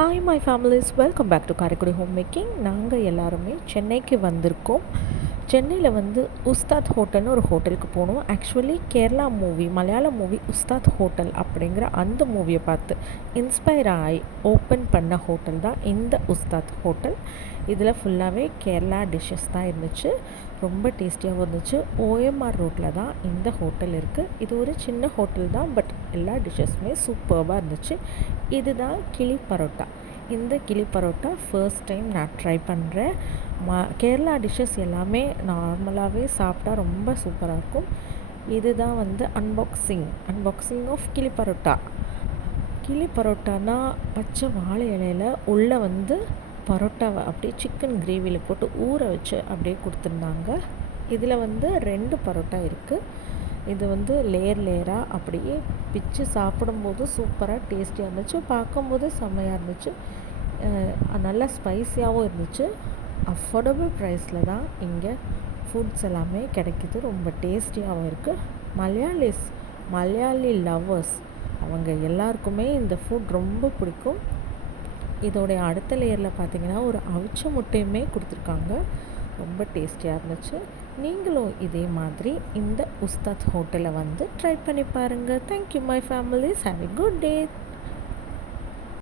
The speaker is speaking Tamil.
Hi my families welcome back to Karaikudi home making நாங்கள் எல்லாருமே சென்னைக்கு வந்திருக்கோம். சென்னையில் வந்து உஸ்தாத் ஹோட்டல்னு ஒரு ஹோட்டலுக்கு போனோம் actually Kerala movie Malayala movie Ustad hotel அப்படிங்கிற அந்த மூவியை பார்த்து இன்ஸ்பயர் ஆகி ஓப்பன் பண்ண ஹோட்டல் தான் இந்த உஸ்தாத் ஹோட்டல். இதில் ஃபுல்லாகவே கேரளா டிஷ்ஷஸ் தான் இருந்துச்சு. ரொம்ப டேஸ்டியாகவும் இருந்துச்சு. ஓஎம்ஆர் ரோட்டில் தான் இந்த ஹோட்டல் இருக்குது இது ஒரு சின்ன ஹோட்டல் தான் பட் எல்லா டிஷ்ஷஸுமே சூப்பர்பாக இருந்துச்சு. இதுதான் கிளி பரோட்டா. இந்த கிளி பரோட்டா ஃபர்ஸ்ட் டைம் நான் ட்ரை பண்ணுறேன் ம கேரளா டிஷ்ஷஸ் எல்லாமே நார்மலாகவே சாப்பிட்டா ரொம்ப சூப்பராக இருக்கும். இதுதான் வந்து அன்பாக்சிங் அன்பாக்சிங் ஆஃப் கிளி பரோட்டா. கிளி பரோட்டானா பச்சை வாழை இலையில் உள்ளே வந்து பரோட்டாவை அப்படியே சிக்கன் கிரேவியில் போட்டு ஊற வச்சு அப்படியே கொடுத்துருந்தாங்க. இதில் வந்து ரெண்டு பரோட்டா இருக்குது இது வந்து லேயர் லேயராக அப்படியே பிச்சு சாப்பிடும்போது சூப்பராக டேஸ்டியாக இருந்துச்சு. பார்க்கும்போது செம்மையாக இருந்துச்சு. நல்லா ஸ்பைஸியாகவும் இருந்துச்சு. அஃபோர்டபுள் ப்ரைஸில் தான் இங்கே ஃபுட்ஸ் எல்லாமே கிடைக்கிது. ரொம்ப டேஸ்டியாகவும் இருக்குது மலையாளிஸ் மலையாளி லவ்வர்ஸ் அவங்க எல்லாருக்குமே இந்த ஃபுட் ரொம்ப பிடிக்கும். இதோடைய அடுத்த லேயரில் பார்த்தீங்கன்னா ஒரு அவிச்ச முட்டையுமே கொடுத்துருக்காங்க. ரொம்ப டேஸ்டியாக இருந்துச்சு. நீங்களும் இதே மாதிரி இந்த உஸ்தாத் ஹோட்டலை வந்து ட்ரை பண்ணி பாருங்கள் thank you my families have a good day